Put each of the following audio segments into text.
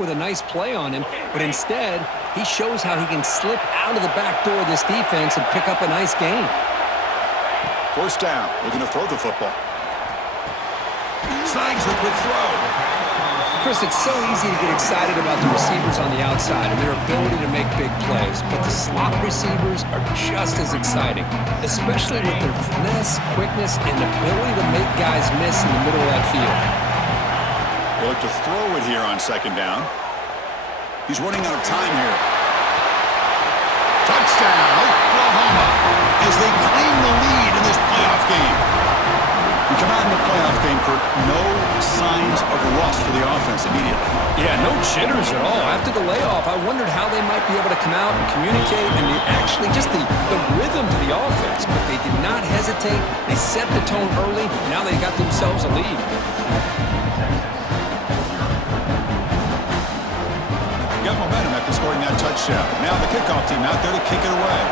with a nice play on him, but instead, he shows how he can slip out of the back door of this defense and pick up a nice gain. First down, looking to throw the football. Signs a quick throw. Chris, it's so easy to get excited about the receivers on the outside and their ability to make big plays, but the slot receivers are just as exciting, especially with their finesse, quickness, and ability to make guys miss in the middle of that field. They look to throw it here on second down. He's running out of time here. Touchdown, Oklahoma, as they claim the lead in this playoff game. We come out in the playoff game for no signs of rust for the offense immediately. Yeah, no jitters at all. After the layoff, I wondered how they might be able to come out and communicate and actually just the rhythm to the offense. But they did not hesitate. They set the tone early. Now they got themselves a lead. Got momentum after scoring that touchdown. Now the kickoff team out there to kick it away.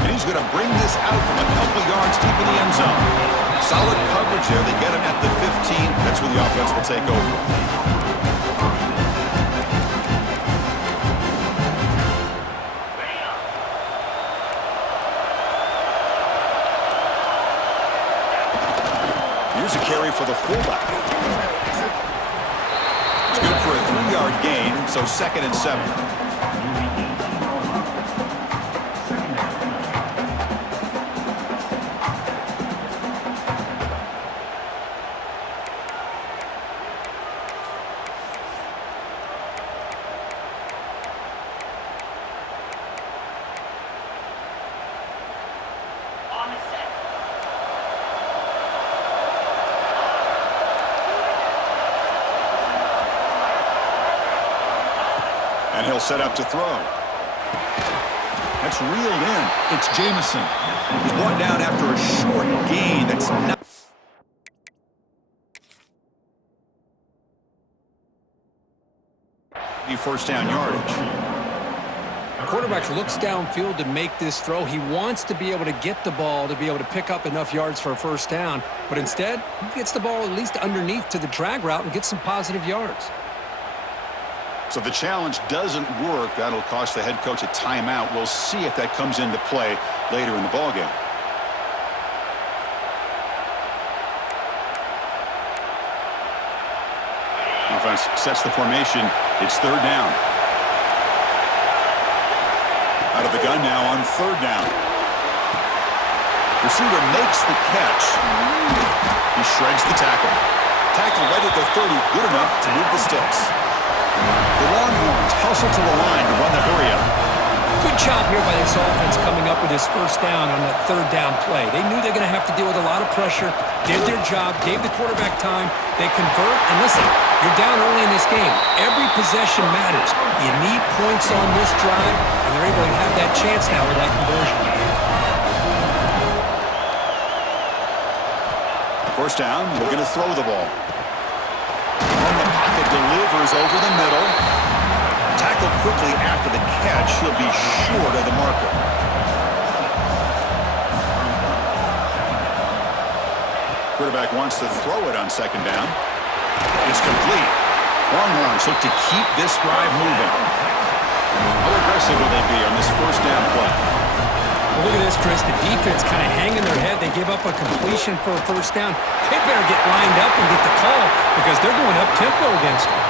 And he's going to bring this out from a couple yards deep in the end zone. Solid coverage there. They get him at the 15. That's where the offense will take over. Here's a carry for the fullback. It's good for a 3-yard gain, so 2nd and 7. And he'll set up to throw. That's reeled in. It's Jamison. He's brought down after a short gain. That's not... First down yardage. The quarterback looks downfield to make this throw. He wants to be able to get the ball to be able to pick up enough yards for a first down. But instead, he gets the ball at least underneath to the drag route and gets some positive yards. So the challenge doesn't work. That'll cost the head coach a timeout. We'll see if that comes into play later in the ballgame. Offense sets the formation. It's third down. Out of the gun now on third down. Receiver makes the catch. He shreds the tackle. Tackle right at the 30, good enough to move the sticks. The Longhorns hustle to the line to run the hurry-up. Good job here by this offense coming up with his first down on that third down play. They knew they're going to have to deal with a lot of pressure, did their job, gave the quarterback time, they convert, and listen, you're down early in this game. Every possession matters. You need points on this drive, and they're able to have that chance now with that conversion. First down, looking to throw the ball. From the pocket, delivers over the middle. Tackled quickly after the catch. He'll be short of the marker. Quarterback wants to throw it on second down. It's complete. Longhorns look to keep this drive moving. How aggressive will they be on this first down play? Well, look at this, Chris. The defense kind of hanging their head. They give up a completion for a first down. They better get lined up and get the call because they're going up-tempo against them.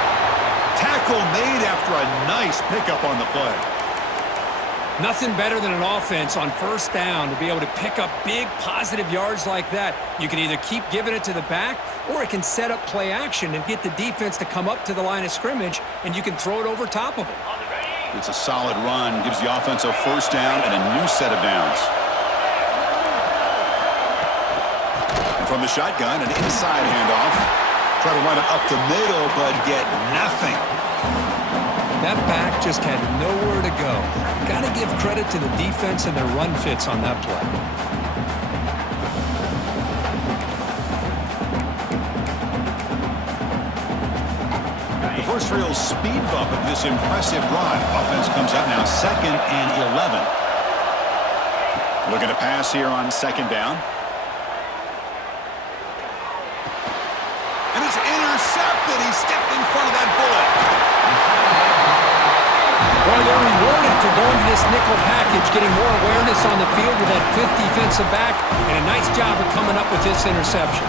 Tackle made after a nice pickup on the play. Nothing better than an offense on first down to be able to pick up big positive yards like that. You can either keep giving it to the back or it can set up play action and get the defense to come up to the line of scrimmage and you can throw it over top of it. It's a solid run, gives the offense a first down and a new set of downs. And from the shotgun, an inside handoff. Try to run it up the middle, but get nothing. That back just had nowhere to go. Got to give credit to the defense and their run fits on that play. The first real speed bump of this impressive drive. Offense comes out now 2nd and 11. Looking to pass here on second down. it. He stepped in front of that bullet. Well, they're rewarded for going to this nickel package, getting more awareness on the field with that fifth defensive back, and a nice job of coming up with this interception.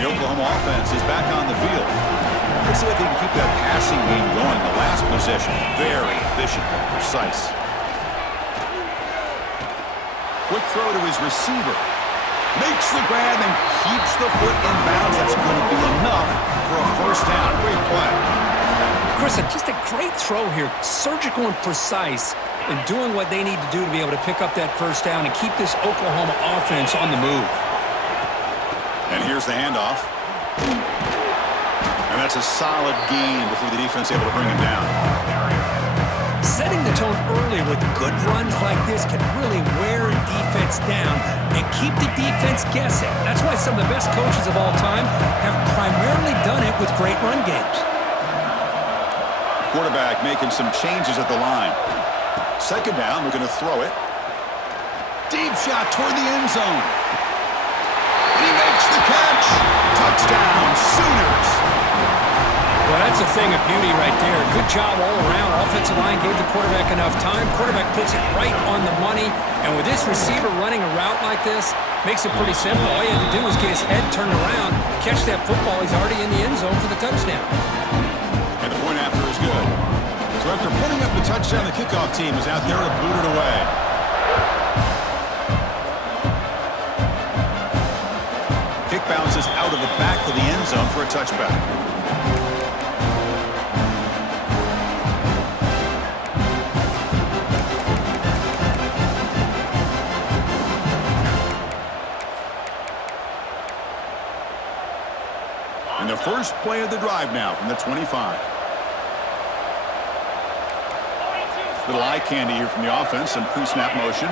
The Oklahoma offense is back on the field. Let's see if they can keep that passing game going. The last possession, very efficient and precise. Quick throw to his receiver. Makes the grab and keeps the foot in bounds. That's going to be enough for a first down. Great play. Chris, just a great throw here. Surgical and precise in doing what they need to do to be able to pick up that first down and keep this Oklahoma offense on the move. And here's the handoff. And that's a solid gain before the defense is able to bring him down. Setting the tone early with good runs like this can really wear a defense down and keep the defense guessing. That's why some of the best coaches of all time have primarily done it with great run games. Quarterback making some changes at the line. Second down, we're going to throw it. Deep shot toward the end zone. And he makes the catch. Touchdown, Sooners. Well, that's a thing of beauty right there. Good job all around. Offensive line gave the quarterback enough time. Quarterback puts it right on the money. And with this receiver running a route like this, makes it pretty simple. All you have to do is get his head turned around, catch that football. He's already in the end zone for the touchdown. And the point after is good. So after putting up the touchdown, the kickoff team is out there to boot it away. Kick bounces out of the back of the end zone for a touchback. And the first play of the drive now from the 25. Little eye candy here from the offense, some pre-snap motion.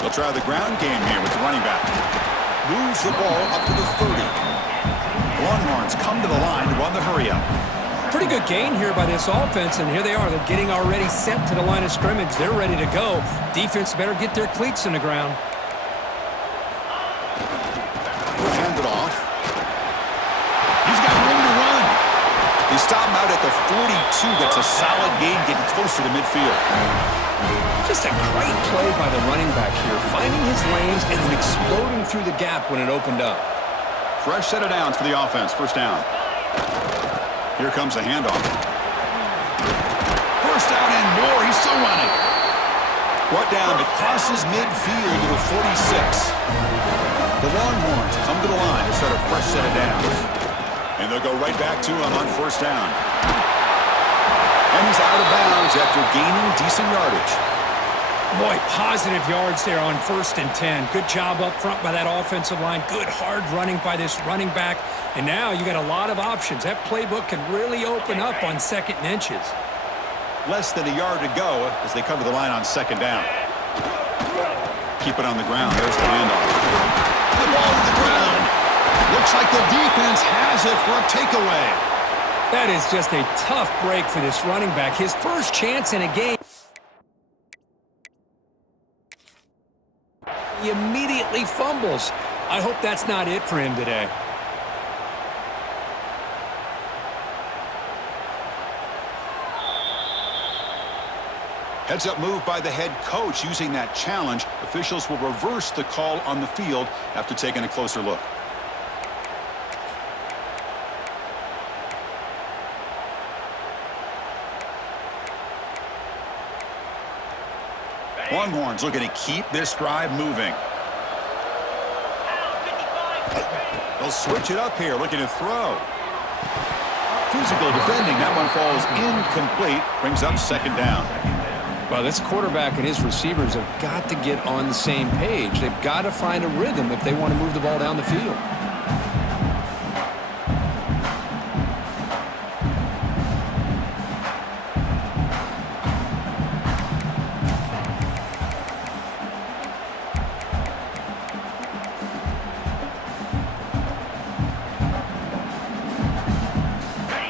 They'll try the ground game here with the running back. Moves the ball up to the 30. The Longhorns come to the line to run the hurry-up. Pretty good gain here by this offense, and here they are. They're getting already sent to the line of scrimmage. They're ready to go. Defense better get their cleats in the ground. Hand it off. He's got room to run. He stopped him out at the 42. That's a solid gain, getting closer to midfield. Just a great play by the running back here, finding his lanes and then exploding through the gap when it opened up. Fresh set of downs for the offense. First down. Here comes the handoff. First down and more. He's still running. Brought down. It crosses midfield to the 46. The Longhorns come to the line to start a fresh set of downs. And they'll go right back to him on first down. And he's out of bounds after gaining decent yardage. Boy, positive yards there on 1st and 10. Good job up front by that offensive line. Good hard running by this running back. And now you got a lot of options. That playbook can really open up on 2nd and inches. Less than a yard to go as they come to the line on 2nd down. Keep it on the ground. There's the handoff. The ball to the ground. Looks like the defense has it for a takeaway. That is just a tough break for this running back. His first chance in a game. He immediately fumbles. I hope that's not it for him today. Heads-up move by the head coach using that challenge. Officials will reverse the call on the field after taking a closer look. Longhorns looking to keep this drive moving. They'll switch it up here, looking to throw. Physical defending. That one falls incomplete. Brings up 2nd down. Well, this quarterback and his receivers have got to get on the same page. They've got to find a rhythm if they want to move the ball down the field.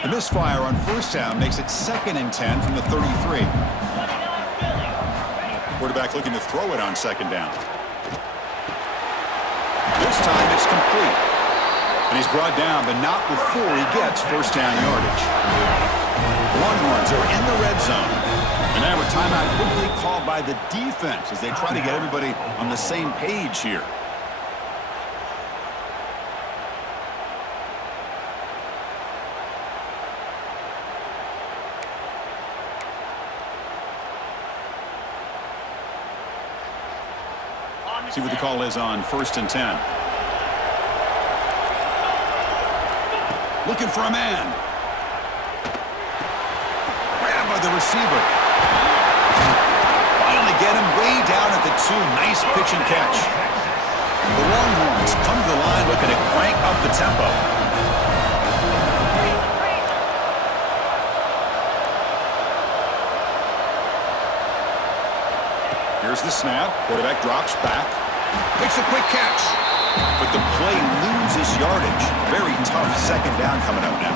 The misfire on first down makes it 2nd and 10 from the 33. Quarterback Quarterback looking to throw it on second down. This time it's complete. And he's brought down, but not before he gets first down yardage. Longhorns are in the red zone. And now a timeout quickly called by the defense as they try to get everybody on the same page here. See what the call is on 1st and 10. Looking for a man. Grabbed by the receiver. Finally get him way down at the 2. Nice pitch and catch. The Longhorns come to the line looking to crank up the tempo. Here's the snap. Quarterback drops back. Makes a quick catch. But the play loses yardage. Very tough second down coming up now.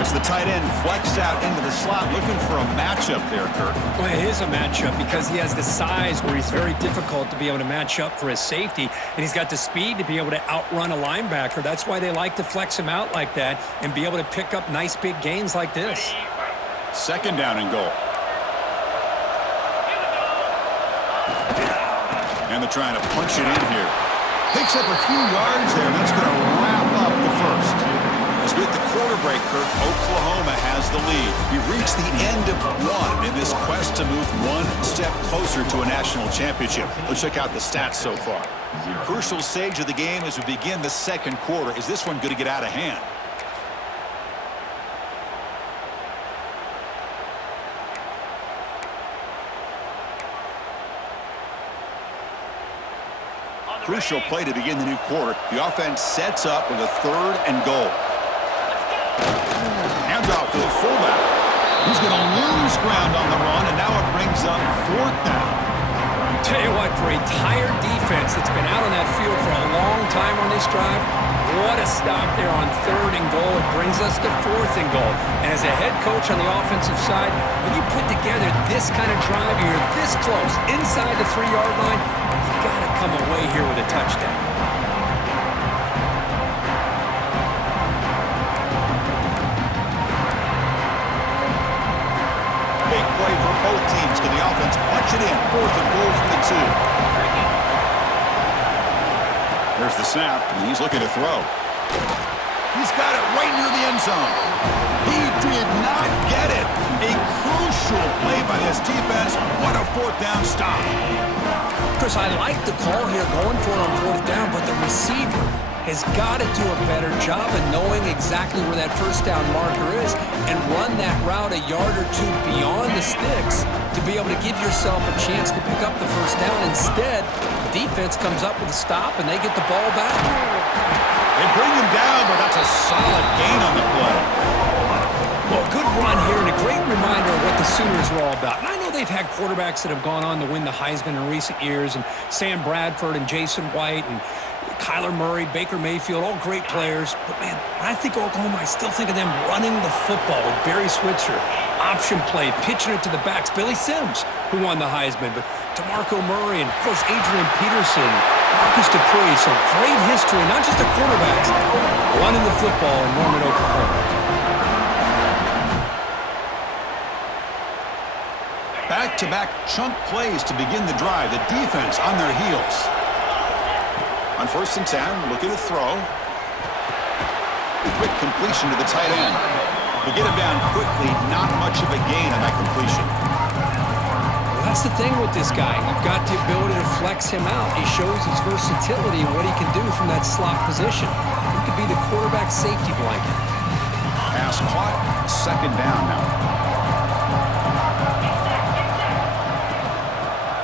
As the tight end flexed out into the slot, looking for a matchup there, Kirk. Well, it is a matchup because he has the size where he's very difficult to be able to match up for his safety, and he's got the speed to be able to outrun a linebacker. That's why they like to flex him out like that and be able to pick up nice big gains like this. Second down and goal. And they're trying to punch it in here. Picks up a few yards there, and that's going to wrap up the first. As with the quarter break, Kirk, Oklahoma has the lead. We've reached the end of one in this quest to move one step closer to a national championship. Let's check out the stats so far. Crucial stage of the game as we begin the second quarter. Is this one going to get out of hand? Crucial play to begin the new quarter. The offense sets up with a 3rd and goal. Hands off to the fullback. He's going to lose ground on the run, and now it brings up 4th down. Tell you what, for a tired defense that's been out on that field for a long time on this drive, what a stop there on 3rd and goal. It brings us to 4th and goal. And as a head coach on the offensive side, when you put together this kind of drive, you're this close, inside the 3-yard line, you got to come away here with a touchdown. Big play for both teams. Can the offense punch it in? 4th and goal from the 2. There's the snap, and he's looking to throw. He's got it right near the end zone. He did not get it. A crucial play by this defense. What a 4th down stop. Chris, I like the call here going for it on 4th down, but the receiver has got to do a better job of knowing exactly where that first down marker is and run that route a yard or 2 beyond the sticks to be able to give yourself a chance to pick up the first down. Instead, the defense comes up with a stop and they get the ball back. They bring him down, but that's a solid gain on the play. Well, good run here and a great reminder of what the Sooners are all about. And I know they've had quarterbacks that have gone on to win the Heisman in recent years, and Sam Bradford and Jason White and Kyler Murray, Baker Mayfield, all great players. But, man, when I think of Oklahoma, I still think of them running the football with Barry Switzer. Option play, pitching it to the backs. Billy Sims, who won the Heisman, but DeMarco Murray and, of course, Adrian Peterson, Marcus Dupree. So great history, not just the quarterbacks, running the football in Norman, Oklahoma. Back-to-back chunk plays to begin the drive. The defense on their heels. On 1st and 10, looking to throw. Quick completion to the tight end. To get him down quickly, not much of a gain on that completion. Well, that's the thing with this guy. You've got the ability to flex him out. He shows his versatility and what he can do from that slot position. He could be the quarterback safety blanket. Pass caught. Second down now.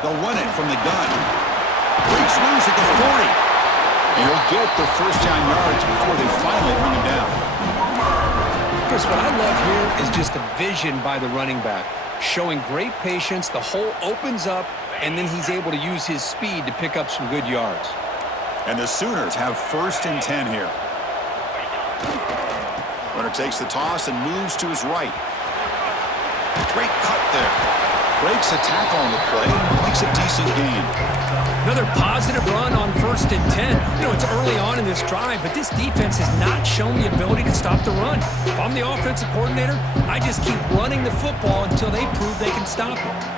They'll run it from the gun. Breaks loose at the 40. And he'll get the first down yards before they finally bring him down. Chris, what I love here is just the vision by the running back. Showing great patience, the hole opens up, and then he's able to use his speed to pick up some good yards. And the Sooners have 1st and 10 here. Runner takes the toss and moves to his right. Great cut there. Breaks a tackle on the play, makes a decent gain. Another positive run on 1st and 10. You know, it's early on in this drive, but this defense has not shown the ability to stop the run. If I'm the offensive coordinator, I just keep running the football until they prove they can stop it.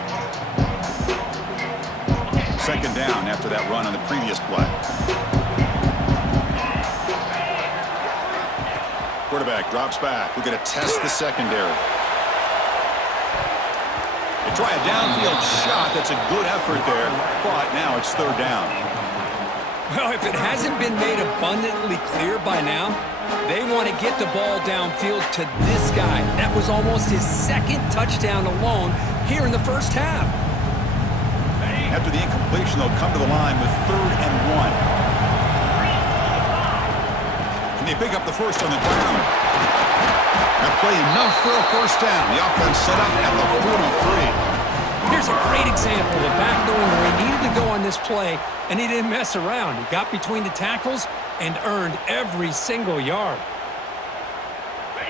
2nd down after that run on the previous play. Quarterback drops back. We're going to test the secondary. They try a downfield shot. That's a good effort there, but now it's 3rd down. Well, if it hasn't been made abundantly clear by now, they want to get the ball downfield to this guy. That was almost his 2nd touchdown alone here in the first half. After the incompletion, they'll come to the line with 3rd and 1. Can they pick up the first on the ground? That play enough for a 1st down. The offense set up at the 43. Here's a great example of the back knowing where he needed to go on this play, and he didn't mess around. He got between the tackles and earned every single yard.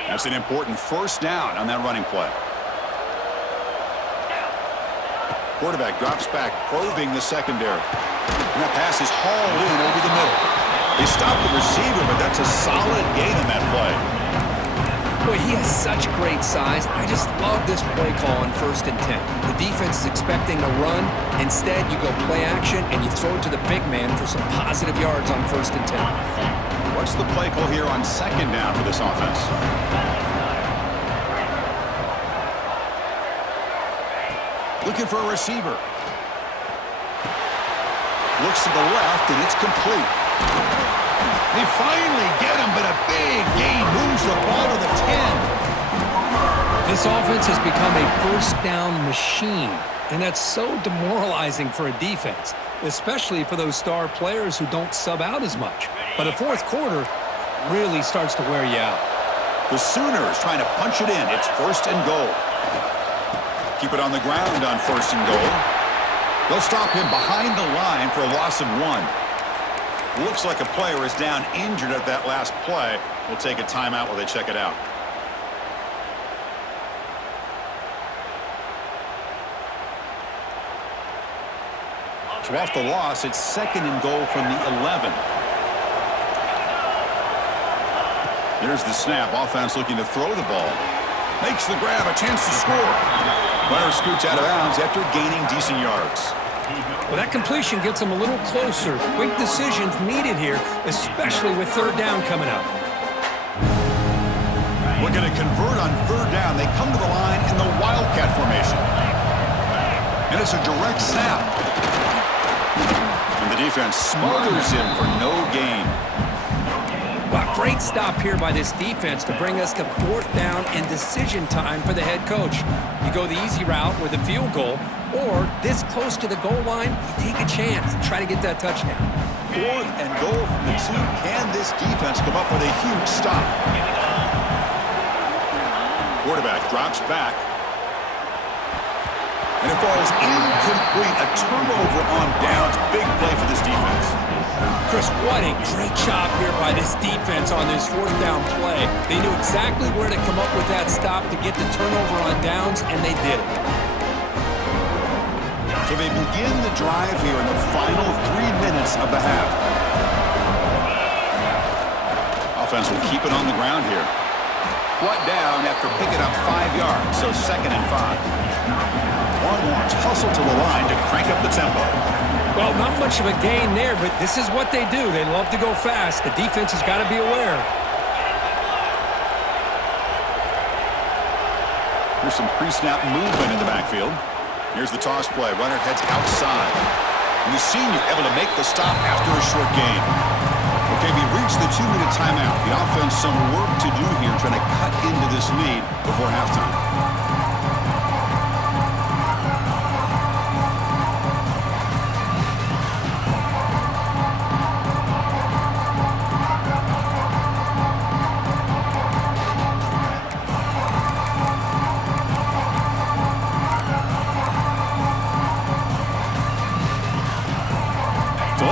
That's an important 1st down on that running play. Quarterback drops back, probing the secondary. And that pass is hauled in over the middle. They stop the receiver, but that's a solid gain on that play. Boy, he has such great size. I just love this play call on 1st and 10. The defense is expecting a run. Instead, you go play action, and you throw it to the big man for some positive yards on 1st and 10. What's the play call here on 2nd down for this offense? Looking for a receiver. Looks to the left, and it's complete. They finally get him, but a big gain moves the ball to the 10. This offense has become a 1st down machine, and that's so demoralizing for a defense, especially for those star players who don't sub out as much. But the 4th quarter really starts to wear you out. The Sooners trying to punch it in. It's 1st and goal. Keep it on the ground on 1st and goal. They'll stop him behind the line for a loss of 1. Looks like a player is down injured at that last play. We'll take a timeout while they check it out. So off the loss, it's 2nd and goal from the 11. There's the snap. Offense looking to throw the ball. Makes the grab, a chance to score. Runner scoots out of bounds after gaining decent yards. Well, that completion gets them a little closer. Quick decisions needed here, especially with 3rd down coming up. Looking to convert on 3rd down. They come to the line in the Wildcat formation. And it's a direct snap. And the defense smothers him for no gain. Wow, great stop here by this defense to bring us to 4th down and decision time for the head coach. You go the easy route with a field goal, or this close to the goal line, you take a chance and try to get that touchdown. 4th and goal from the 2. Can this defense come up with a huge stop? Quarterback drops back. And it falls incomplete. A turnover on downs. Big play for this defense. Chris, what a great job here by this defense on this 4th down play. They knew exactly where to come up with that stop to get the turnover on downs, and they did it. So they begin the drive here in the final 3 minutes of the half. Offense will keep it on the ground here. Brought down after picking up 5 yards, so 2nd and 5. Longhorns hustle to the line to crank up the tempo. Well, not much of a gain there, but this is what they do. They love to go fast. The defense has got to be aware. Here's some pre-snap movement in the backfield. Here's the toss play. Runner heads outside. And the senior able to make the stop after a short gain. Okay, we reached the 2-minute timeout. The offense some work to do here trying to cut into this lead before halftime.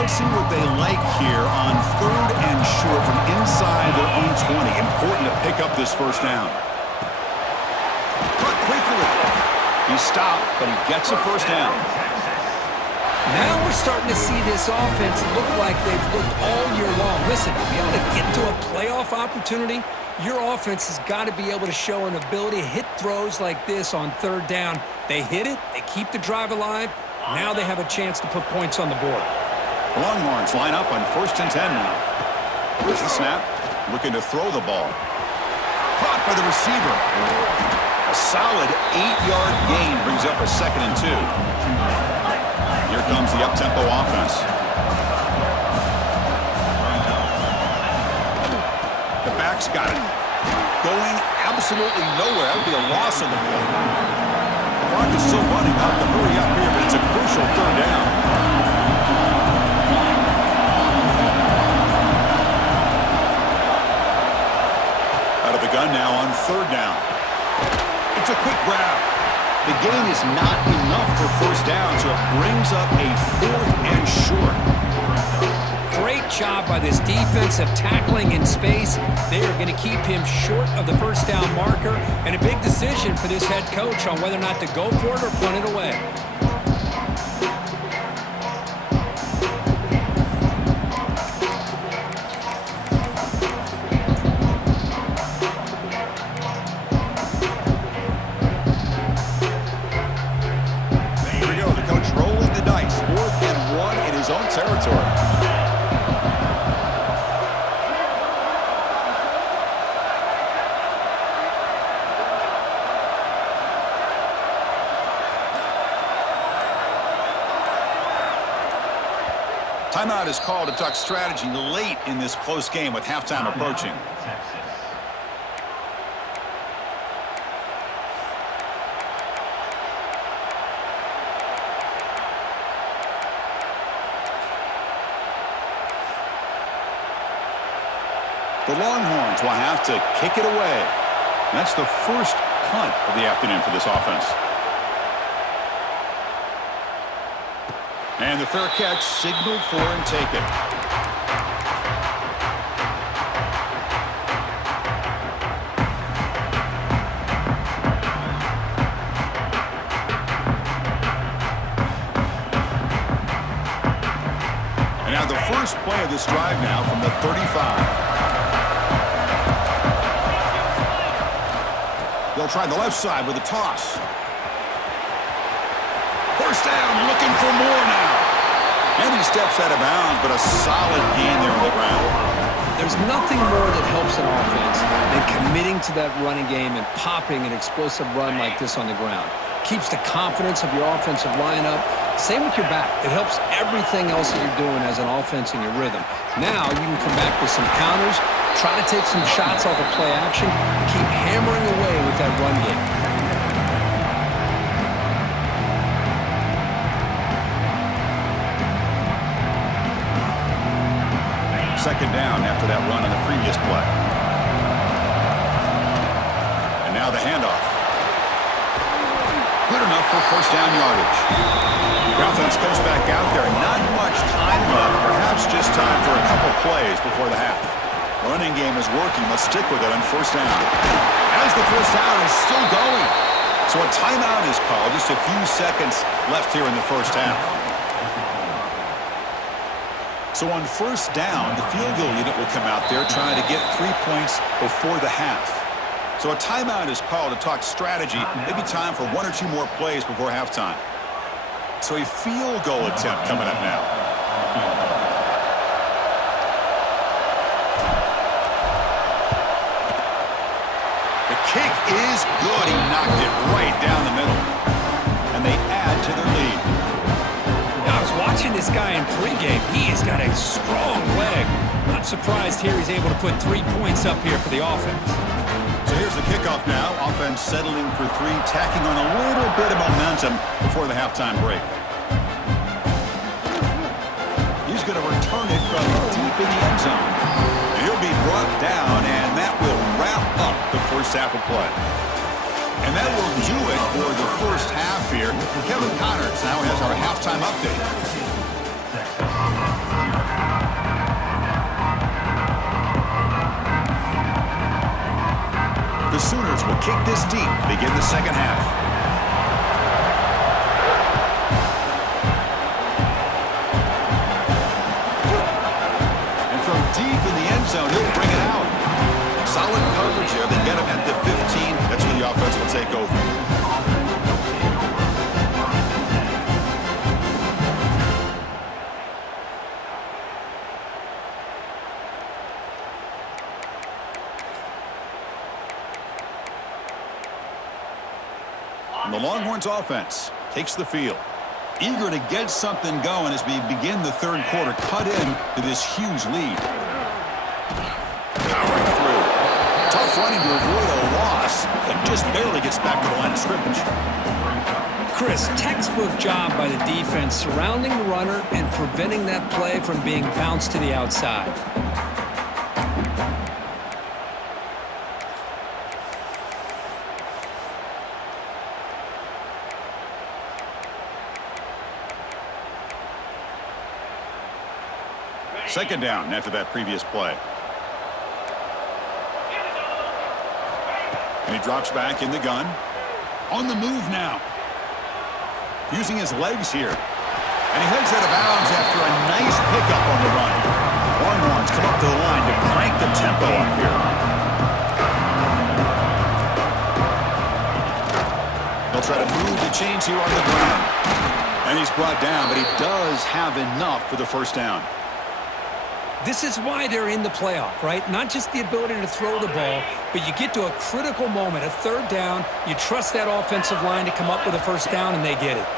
Let's see what they like here on 3rd and short from inside their own 20. Important to pick up this 1st down. Cut quickly. The He's stopped, but he gets a first down. Now we're starting to see this offense look like they've looked all year long. Listen, to be able to get to a playoff opportunity, your offense has got to be able to show an ability to hit throws like this on third down. They hit it, they keep the drive alive. Now they have a chance to put points on the board. The Longhorns line up on 1st and 10 now. Here's the snap, looking to throw the ball. Caught by the receiver. A solid 8-yard gain brings up a 2nd and 2. Here comes the up-tempo offense. The back's got it. Going absolutely nowhere. That would be a loss on the play. The clock is still running. Have to hurry up here, but it's a crucial third down. Out of the gun now on 3rd down. It's a quick grab. The gain is not enough for first down, so it brings up a 4th and short. Great job by this defensive tackling in space. They are going to keep him short of the first down marker, and a big decision for this head coach on whether or not to go for it or punt it away. Timeout is called to talk strategy late in this close game with halftime approaching. The Longhorns will have to kick it away. That's the first punt of the afternoon for this offense. And the fair catch signaled for and taken. And now the first play of this drive now from the 35. They'll try the left side with a toss. First down, looking for more now. And he steps out of bounds, but a solid gain there on the ground. There's nothing more that helps an offense than committing to that running game and popping an explosive run like this on the ground. Keeps the confidence of your offensive lineup. Same with your back. It helps everything else that you're doing as an offense in your rhythm. Now you can come back with some counters, try to take some shots off of play action, and keep hammering away with that run game. Second down after that run on the previous play. And now the handoff. Good enough for first down yardage. The offense comes back out there. Not much time left. Perhaps just time for a couple plays before the half. Running game is working. Let's stick with it on first down. As the first down is still going. So a timeout is called. Just a few seconds left here in the first half. So on first down, the field goal unit will come out there trying to get 3 points before the half. So a timeout is called to talk strategy. Maybe time for 1 or 2 more plays before halftime. So a field goal attempt coming up now. The kick is good. He knocked it right down the middle. And they add to their lead. I was watching this guy in pregame. He has got a strong leg. Not surprised here he's able to put 3 points up here for the offense. So here's the kickoff now. Offense settling for 3, tacking on a little bit of momentum before the halftime break. He's going to return it from deep in the end zone. He'll be brought down, and that will wrap up the first half of play. And that will do it for the first half here. Kevin Connors now has our halftime update. The Sooners will kick this deep to begin the second half. Solid coverage here. They get him at the 15. That's where the offense will take over. And the Longhorns offense takes the field. Eager to get something going as we begin the third quarter. Cut in to this huge lead. Powering through. Tough running to avoid a loss, but just barely gets back to the line of scrimmage. Chris, textbook job by the defense surrounding the runner and preventing that play from being bounced to the outside. Second down after that previous play. And he drops back in the gun. On the move now. Using his legs here. And he heads out of bounds after a nice pickup on the run. Longhorns come up to the line to crank the tempo up here. He'll try to move the chains here on the ground. And he's brought down, but he does have enough for the first down. This is why they're in the playoff, right? Not just the ability to throw the ball, but you get to a critical moment, a third down, you trust that offensive line to come up with a first down, and they get it.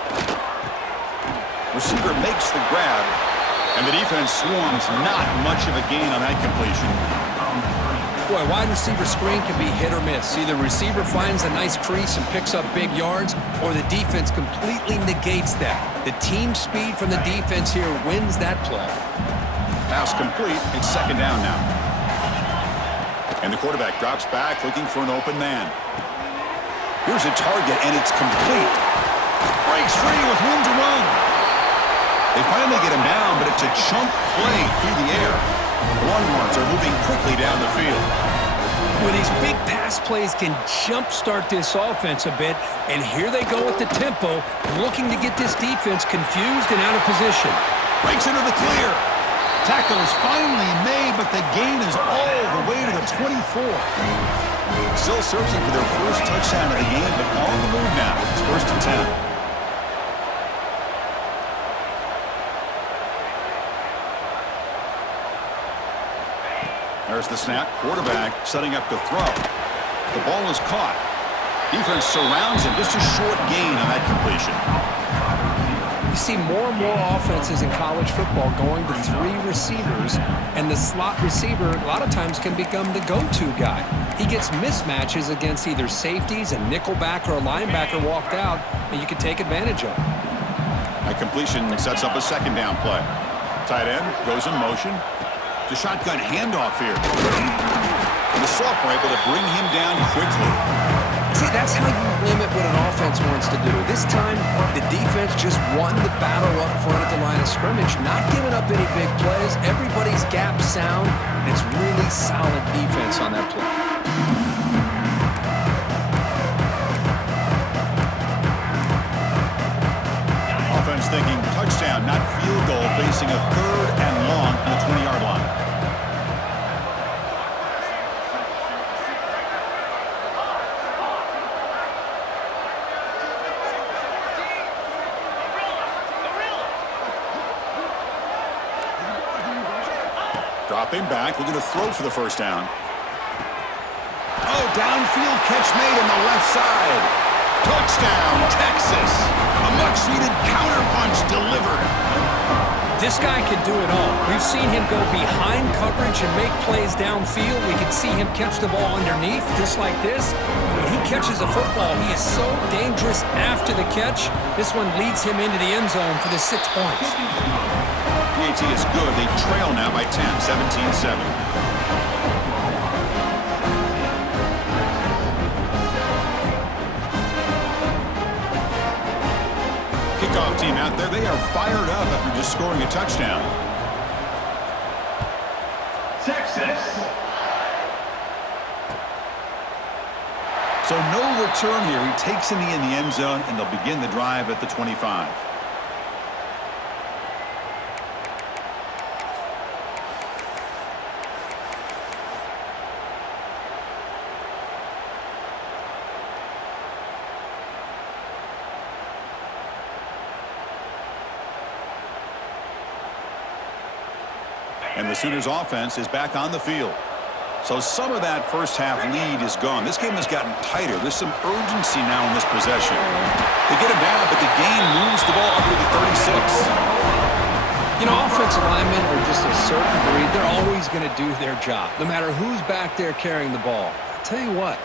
Receiver makes the grab, and the defense swarms. Not much of a gain on that completion. Boy, wide receiver screen can be hit or miss. Either receiver finds a nice crease and picks up big yards, or the defense completely negates that. The team speed from the defense here wins that play. Pass complete. It's second down now. And the quarterback drops back looking for an open man. Here's a target, and it's complete. Breaks free with room to run. They finally get him down, but it's a chunk play through the air. The Longhorns are moving quickly down the field. Well, these big pass plays can jumpstart this offense a bit, and here they go with the tempo, looking to get this defense confused and out of position. Breaks into the clear. Tackle is finally made, but the gain is all the way to the 24. Still searching for their first touchdown of the game, but on the move now. It's first and 10. There's the snap. Quarterback setting up the throw. The ball is caught. Defense surrounds him. Just a short gain on that completion. You see more and more offenses in college football going to three receivers, and the slot receiver a lot of times can become the go-to guy. He gets mismatches against either safeties, a nickelback, or a linebacker walked out, and you can take advantage of it. That completion sets up a second down play. Tight end goes in motion. The shotgun handoff here. And the sophomore able to bring him down quickly. See, that's how you limit what an offense wants to do. This time, the defense just won the battle up front at the line of scrimmage, not giving up any big plays. Everybody's gap sound, and it's really solid defense on that play. Offense thinking touchdown, not field goal, facing a third and long on the 20-yard line. Dropping back, looking to throw for the first down. Oh, downfield catch made on the left side. Touchdown, Texas. A much-needed counterpunch delivered. This guy can do it all. We've seen him go behind coverage and make plays downfield. We can see him catch the ball underneath, just like this. When he catches a football, he is so dangerous after the catch. This one leads him into the end zone for the 6 points. PAT is good. They trail now by 10, 17-7. Kickoff team out there. They are fired up after just scoring a touchdown. Texas. So no return here. He takes in the end zone, and they'll begin the drive at the 25. And the Sooners offense is back on the field. So some of that first half lead is gone. This game has gotten tighter. There's some urgency now in this possession. They get him down, but the game moves the ball up to the 36. You know, offensive linemen are just a certain breed. They're always going to do their job, no matter who's back there carrying the ball. I'll tell you what,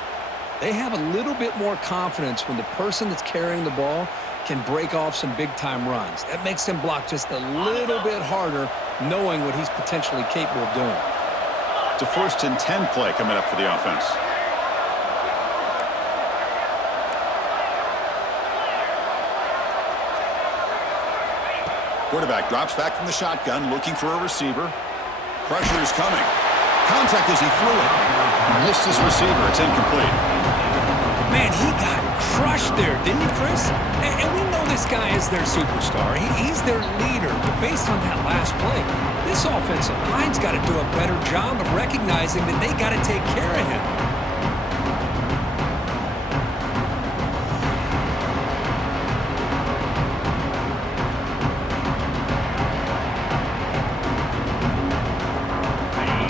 they have a little bit more confidence when the person that's carrying the ball can break off some big-time runs. That makes them block just a little bit harder, knowing what he's potentially capable of doing. It's a 1st and 10 play coming up for the offense. Quarterback drops back from the shotgun, looking for a receiver. Pressure is coming. Contact as he threw it. Missed his receiver. It's incomplete. Man, he got crushed there, didn't he, Chris? And we know this guy is their superstar. He's their leader. But based on that last play, this offensive line's got to do a better job of recognizing that they got to take care of him.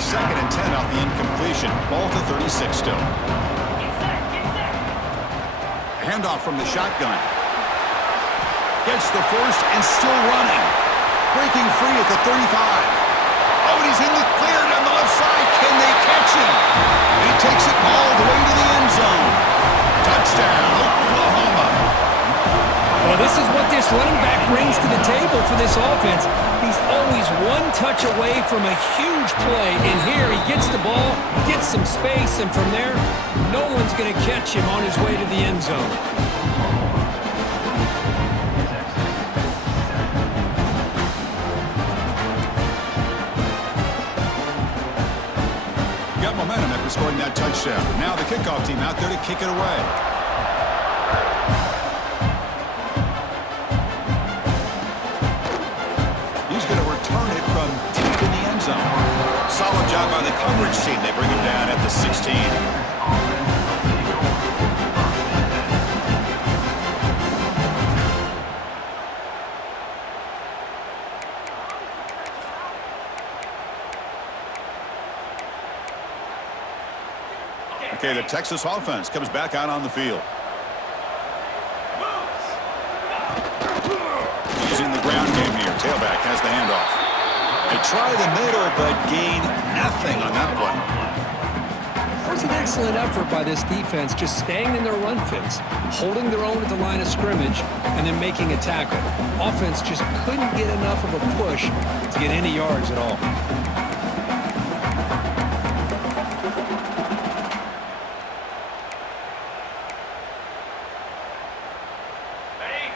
Second and 10 off the incompletion. Ball to 36 still. Handoff from the shotgun. Gets the first and still running. Breaking free at the 35. Oh, and he's in the clear down the left side. Can they catch him? He takes it all the way to the end zone. Touchdown, Oklahoma. Well, this is what this running back brings to the table for this offense. He's always one touch away from a huge play. And here he gets the ball, gets some space, and from there, no one's going to catch him on his way to the end zone. Got momentum after scoring that touchdown. Now the kickoff team out there to kick it away. He's going to return it from deep in the end zone. Solid job by the coverage team. They bring him down at the 16. Okay, the Texas offense comes back out on the field. Using the ground game here. Tailback has the handoff. They try the middle, but gain nothing on that one. There's an excellent effort by this defense, just staying in their run fits, holding their own at the line of scrimmage, and then making a tackle. Offense just couldn't get enough of a push to get any yards at all.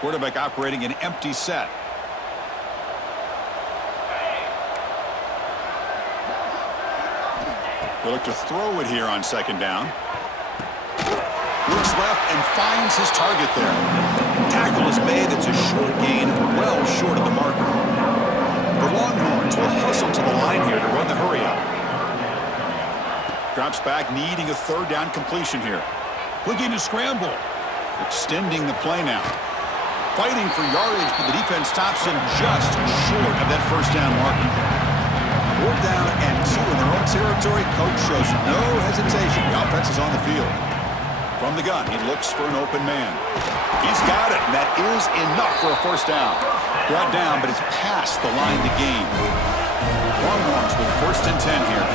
Quarterback operating an empty set. They look to throw it here on second down. Looks left and finds his target there. Tackle is made. It's a short gain, well short of the marker. The Longhorns will hustle to the line here to run the hurry up. Drops back, needing a third down completion here. Looking to scramble. Extending the play now. Fighting for yardage, but the defense stops him just short of that first down marker. 4th down and 2 in their own territory. Coach shows no hesitation. The offense is on the field. From the gun, he looks for an open man. He's got it, and that is enough for a first down. Brought down, but it's past the line to gain. Longhorns with 1st and 10 here.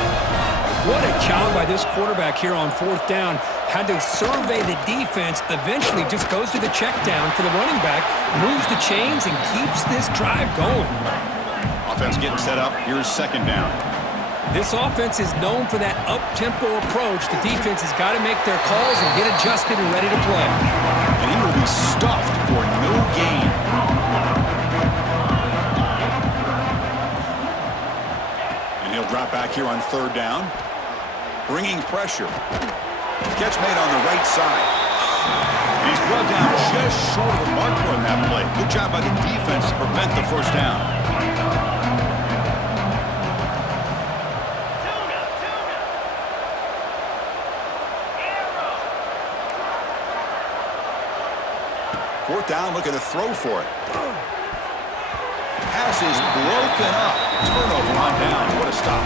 What a job by this quarterback here on 4th down. Had to survey the defense, eventually just goes to the check down for the running back, moves the chains, and keeps this drive going. Offense getting set up. Here's 2nd down. This offense is known for that up-tempo approach. The defense has got to make their calls and get adjusted and ready to play. And he will be stuffed for no gain. And he'll drop back here on 3rd down. Bringing pressure. Catch made on the right side. And he's brought down just short of the marker on that play. Good job by the defense to prevent the first down. Fourth down, looking to throw for it. Pass is broken up. Turnover on down. What a stop.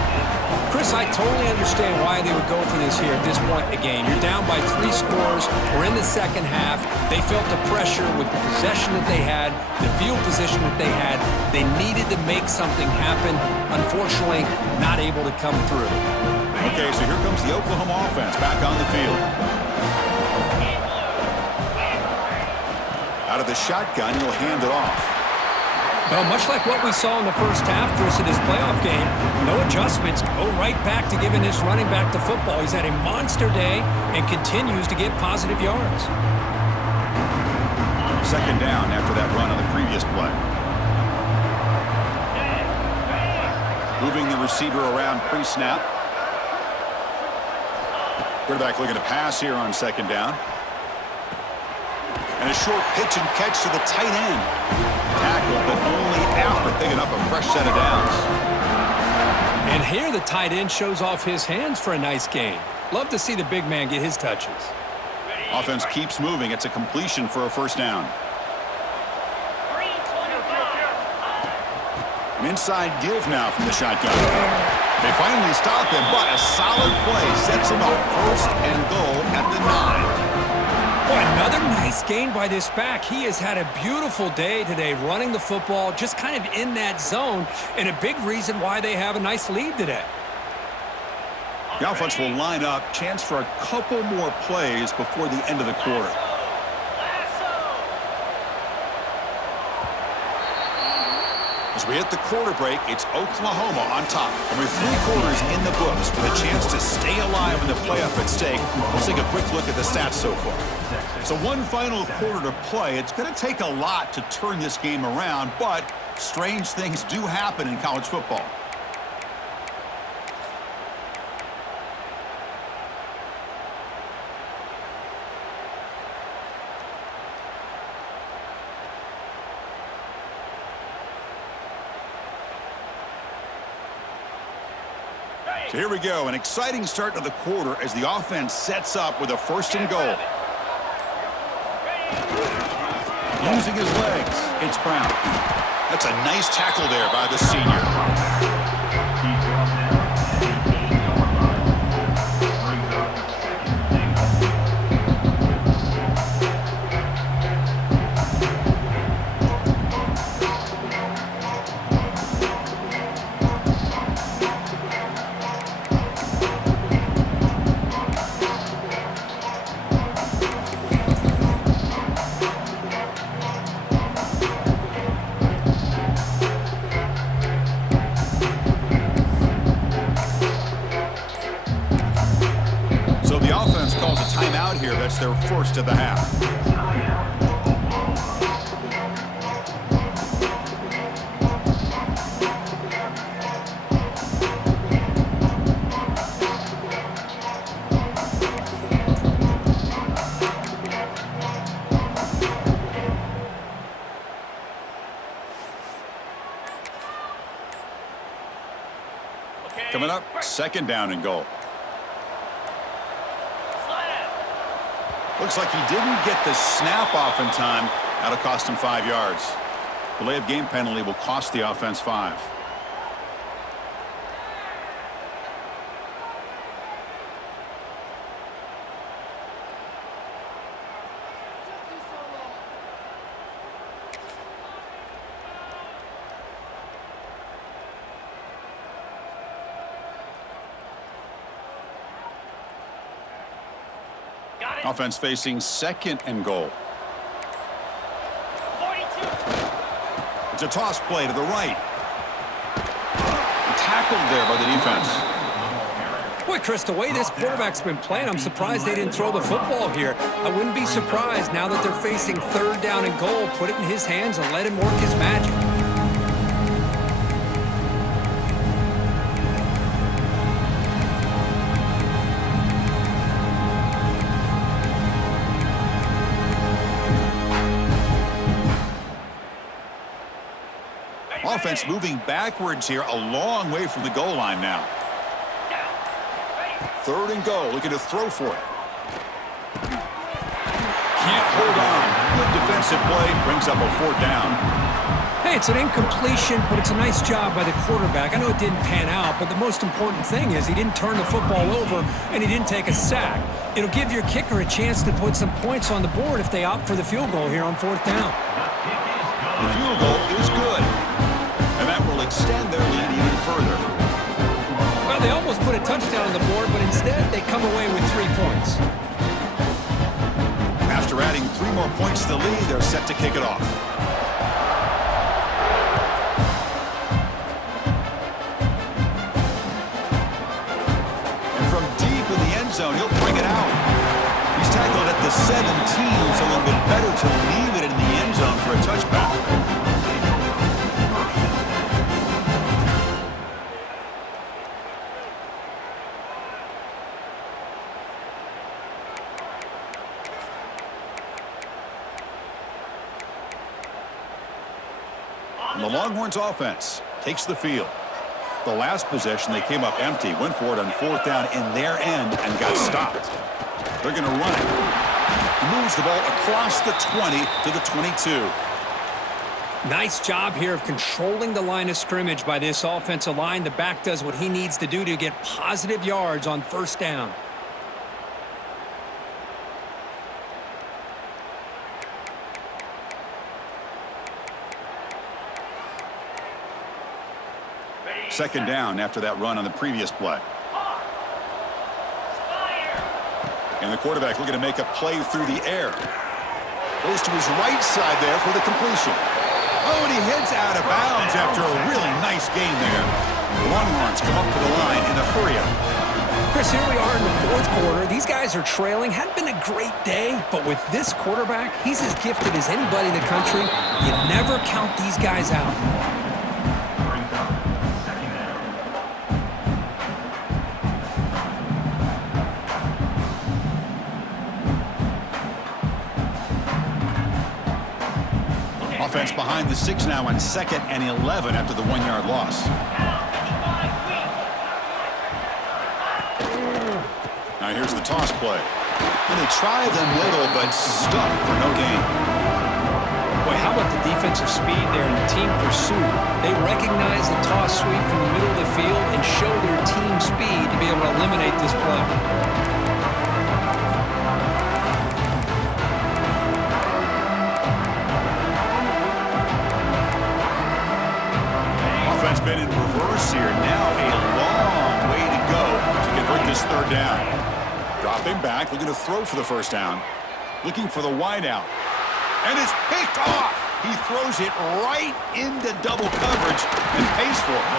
Chris, I totally understand why they would go for this here at this point in the game. You're down by 3 scores. We're in the second half. They felt the pressure with the possession that they had, the field position that they had. They needed to make something happen. Unfortunately, not able to come through. Okay, so here comes the Oklahoma offense back on the field. Out of the shotgun, he'll hand it off. Well, much like what we saw in the first half, Chris, in this playoff game, no adjustments. Go right back to giving this running back the football. He's had a monster day and continues to get positive yards. Second down after that run on the previous play. Moving the receiver around pre-snap. Quarterback looking to pass here on second down. And a short pitch and catch to the tight end. Tackle, but only after picking up a fresh set of downs. And here the tight end shows off his hands for a nice gain. Love to see the big man get his touches. Offense keeps moving. It's a completion for a first down. An inside give now from the shotgun. They finally stop him, but a solid play sets him up first and goal at the 9. Boy, another nice gain by this back. He has had a beautiful day today running the football, just kind of in that zone, and a big reason why they have a nice lead today. The offense will line up. Chance for a couple more plays before the end of the quarter. As we hit the quarter break, it's Oklahoma on top. And with 3 quarters in the books with a chance to stay alive in the playoff at stake, let's take a quick look at the stats so far. So one final quarter to play. It's going to take a lot to turn this game around, but strange things do happen in college football. So here we go, an exciting start to the quarter as the offense sets up with a first and goal. Using his legs, it's Brown. That's a nice tackle there by the senior. That's their first of the half. Coming up, second down and goal. Looks like he didn't get the snap off in time. That'll cost him 5 yards. Delay of game penalty will cost the offense 5. Offense facing second and goal. 42. It's a toss play to the right. Tackled there by the defense. Boy, Chris, the way this quarterback's been playing, I'm surprised they didn't throw the football here. I wouldn't be surprised now that they're facing third down and goal. Put it in his hands and let him work his magic. Offense moving backwards here, a long way from the goal line now. Third and goal, looking to throw for it. Can't hold on. Good defensive play, brings up a 4th down. Hey, it's an incompletion, but it's a nice job by the quarterback. I know it didn't pan out, but the most important thing is he didn't turn the football over and he didn't take a sack. It'll give your kicker a chance to put some points on the board if they opt for the field goal here on 4th down. The field goal is good, and that will extend their lead even further. Well, they almost put a touchdown on the board, but instead they come away with 3 points. After adding 3 more points to the lead, they're set to kick it off. And from deep in the end zone, he'll bring it out. He's tackled at the 17, so a little bit better to leave it in the end zone for a touchback. And the Longhorns offense takes the field. The last possession, they came up empty, went for it on 4th down in their end and got stopped. They're going to run it. He moves the ball across the 20 to the 22. Nice job here of controlling the line of scrimmage by this offensive line. The back does what he needs to do to get positive yards on 1st down. Second down after that run on the previous play. And the quarterback looking to make a play through the air. Goes to his right side there for the completion. Oh, and he heads out of bounds after a really nice gain there. The Longhorns come up to the line in a hurry-up. Chris, here we are in the 4th quarter. These guys are trailing. Hadn't been a great day, but with this quarterback, he's as gifted as anybody in the country. You never count these guys out. Offense behind the 6 now on 2nd and 11 after the 1-yard loss. Now here's the toss play. And they try the middle, but stuffed for no gain. Boy, how about the defensive speed there in the team pursuit? They recognize the toss sweep from the middle of the field and show their team speed to be able to eliminate this play. Offense been in reverse here. Now a long way to go to convert this 3rd down. Dropping back, looking to throw for the 1st down. Looking for the wide out. And it's picked off. He throws it right into double coverage and pays for it.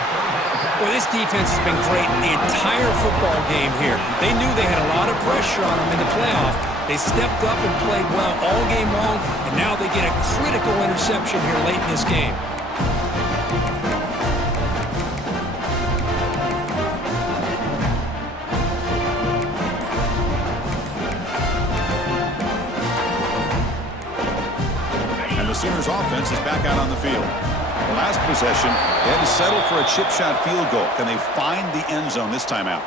Well, this defense has been great the entire football game here. They knew they had a lot of pressure on them in the playoff. They stepped up and played well all game long, and now they get a critical interception here late in this game. The Sooners offense is back out on the field. The last possession, they had to settle for a chip shot field goal. Can they find the end zone this time out?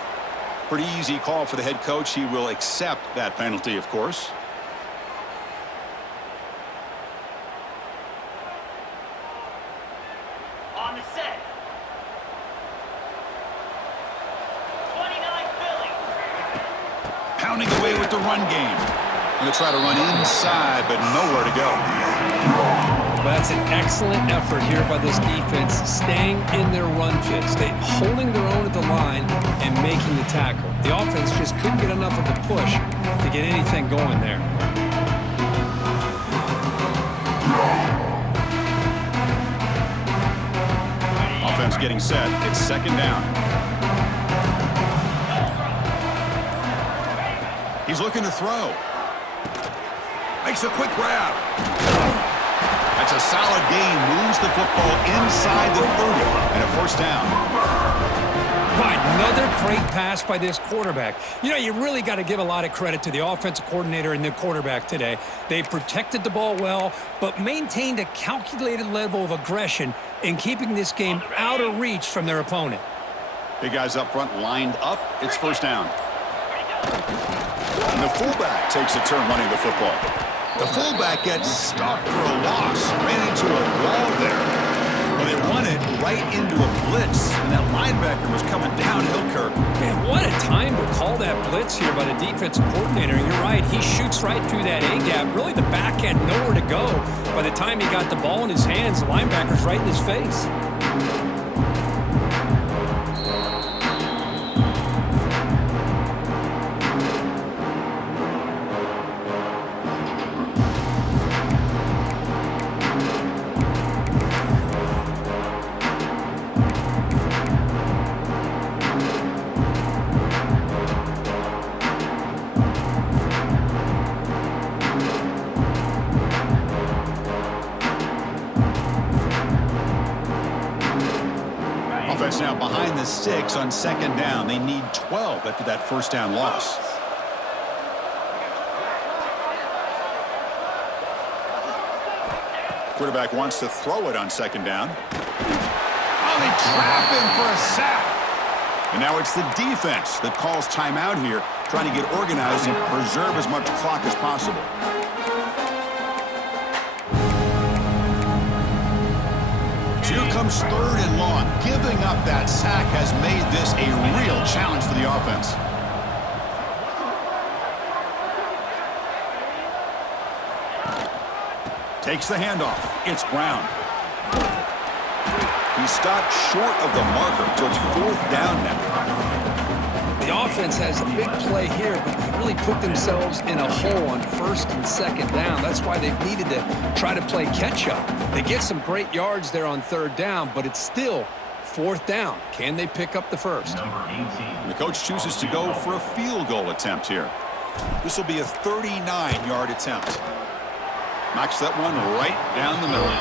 Pretty easy call for the head coach. He will accept that penalty, of course. On the set. 29 Philly. Pounding away with the run game. Going to try to run inside, but nowhere to go. Well, that's an excellent effort here by this defense, staying in their run fit, holding their own at the line and making the tackle. The offense just couldn't get enough of a push to get anything going there. Offense getting set. It's 2nd down. He's looking to throw. Makes a quick grab. That's a solid gain. Moves the football inside the 30 and a 1st down. Right, another great pass by this quarterback. You know, you really got to give a lot of credit to the offensive coordinator and the quarterback today. They protected the ball well, but maintained a calculated level of aggression in keeping this game out of reach from their opponent. Big guys up front lined up. It's 1st down. And the fullback takes a turn running the football. The fullback gets stopped for a loss. Ran into a wall there. linebacker was coming downhill, Kirk. Man, what a time to call that blitz here by the defensive coordinator. You're right. He shoots right through that A-gap. Really, the back had nowhere to go. By the time he got the ball in his hands, the linebacker's right in his face. Offense now behind the sticks on second down. They need 12 after that first down loss. Quarterback wants to throw it on second down. Oh, they trap him for a sack. And now it's the defense that calls timeout here, trying to get organized and preserve as much clock as possible. Here comes third and long. Giving up that sack has made this a real challenge for the offense. Takes the handoff. It's Brown. He stopped short of the marker, so it's fourth down now. The offense has a big play here, but they really put themselves in a hole on first and second down. That's why they've needed to try to play catch-up. They get some great yards there on third down, but it's still fourth down. Can they pick up the first? The coach chooses to go for a field goal attempt here. This will be a 39-yard attempt. Knocks that one right down the middle.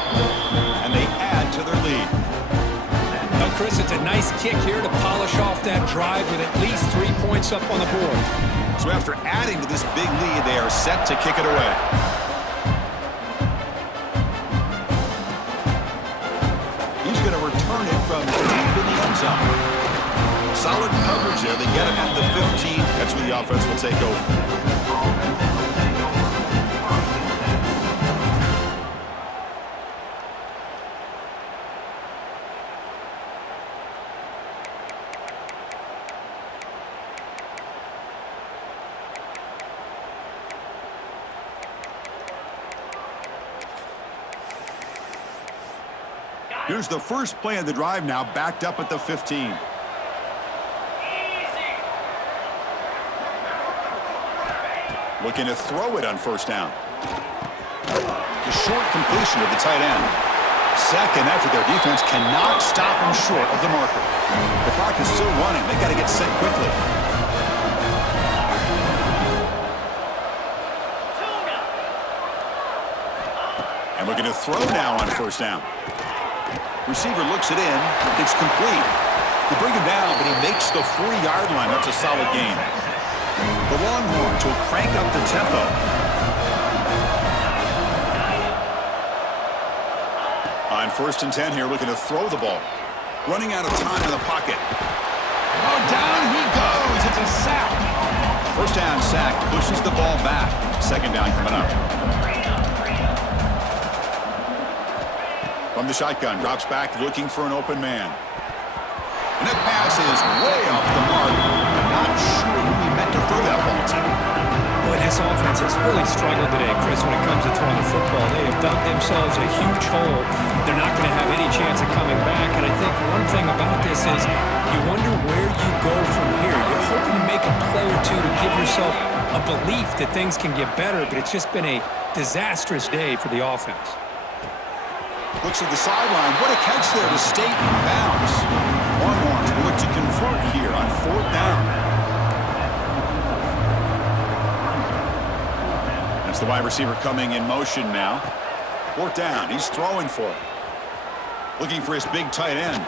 And they add to their lead. Now, Chris, it's a nice kick here to polish off that drive with at least 3 points up on the board. So after adding to this big lead, they are set to kick it away. He's going to return it from deep in the end zone. Solid coverage there. They get him at the 15. That's where the offense will take over. Here's the first play of the drive now, backed up at the 15. Looking to throw it on first down. A short completion to the tight end. Second effort, their defense cannot stop him short of the marker. The clock is still running. They got to get set quickly. And looking to throw now on first down. Receiver looks it in. It's complete. They bring him down, but he makes the 4-yard line. That's a solid gain. The Longhorns will crank up the tempo. On first and 10 here, looking to throw the ball. Running out of time in the pocket. Oh, down he goes. It's a sack. First down sack pushes the ball back. Second down coming up. From the shotgun, drops back, looking for an open man. And that pass is way off the mark. Not sure who he meant to throw that ball to. Boy, this offense has really struggled today, Chris, when it comes to throwing the football. They have dug themselves a huge hole. They're not going to have any chance of coming back. And I think one thing about this is you wonder where you go from here. You're hoping to make a play or two to give yourself a belief that things can get better, but it's just been a disastrous day for the offense. Looks at the sideline. What a catch there to stay in bounds. Longhorns will look to convert here on fourth down. That's the wide receiver coming in motion now. Fourth down. He's throwing for it. Looking for his big tight end.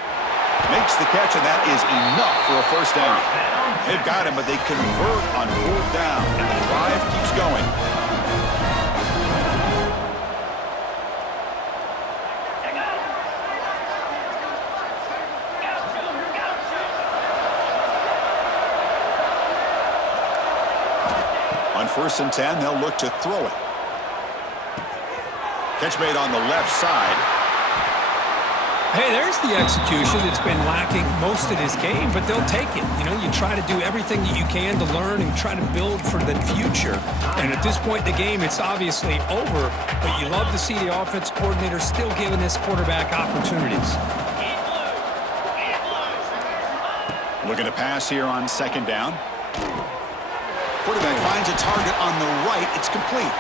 Makes the catch, and that is enough for a first down. They've got him, but they convert on fourth down, and the drive keeps going. On first and 10, they'll look to throw it. Catch made on the left side. Hey, there's the execution that's been lacking most of this game, but they'll take it. You know, you try to do everything that you can to learn and try to build for the future. And at this point in the game, it's obviously over, but you love to see the offense coordinator still giving this quarterback opportunities. Looking to pass here on second down. Quarterback finds a target on the right. It's complete.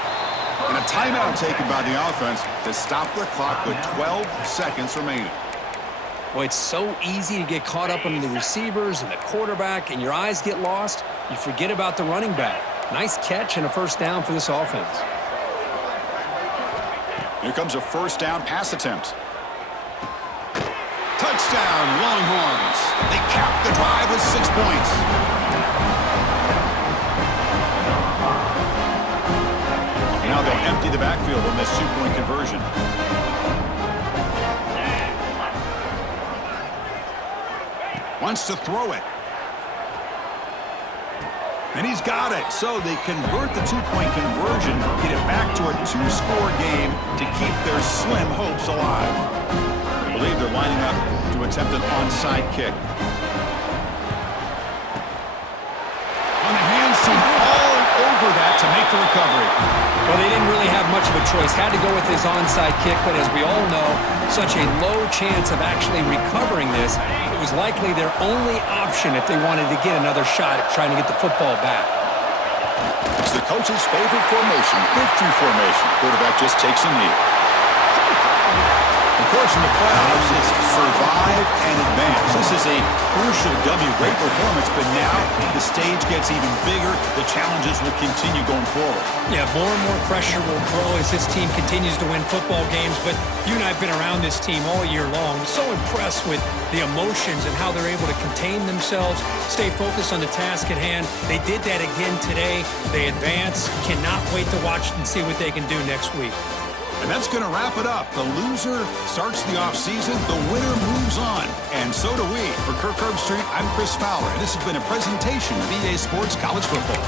And a timeout taken by the offense to stop the clock with 12 seconds remaining. Well, it's so easy to get caught up on the receivers and the quarterback, and your eyes get lost. You forget about the running back. Nice catch and a first down for this offense. Here comes a first down pass attempt. Touchdown, Longhorns. They cap the drive with 6 points. Now they'll empty the backfield on this 2-point conversion. Wants to throw it. And he's got it. So they convert the 2-point conversion, get it back to a 2-score game to keep their slim hopes alive. I believe they're lining up to attempt an onside kick. On the hands team all over that to make the recovery. Well, they didn't really have much of a choice. Had to go with his onside kick, but as we all know, such a low chance of actually recovering this. It was likely their only option if they wanted to get another shot at trying to get the football back. It's the coach's favorite formation, victory formation. Quarterback just takes a knee. Of course, in the playoffs, it's survive and advance. This is a crucial W. Great performance, but now the stage gets even bigger. The challenges will continue going forward. Yeah, more and more pressure will grow as this team continues to win football games, but you and I have been around this team all year long. So impressed with the emotions and how they're able to contain themselves, stay focused on the task at hand. They did that again today. They advance. Cannot wait to watch and see what they can do next week. And that's going to wrap it up. The loser starts the offseason. The winner moves on. And so do we. For Kirk Herbstreit, I'm Chris Fowler. And this has been a presentation of EA Sports College Football.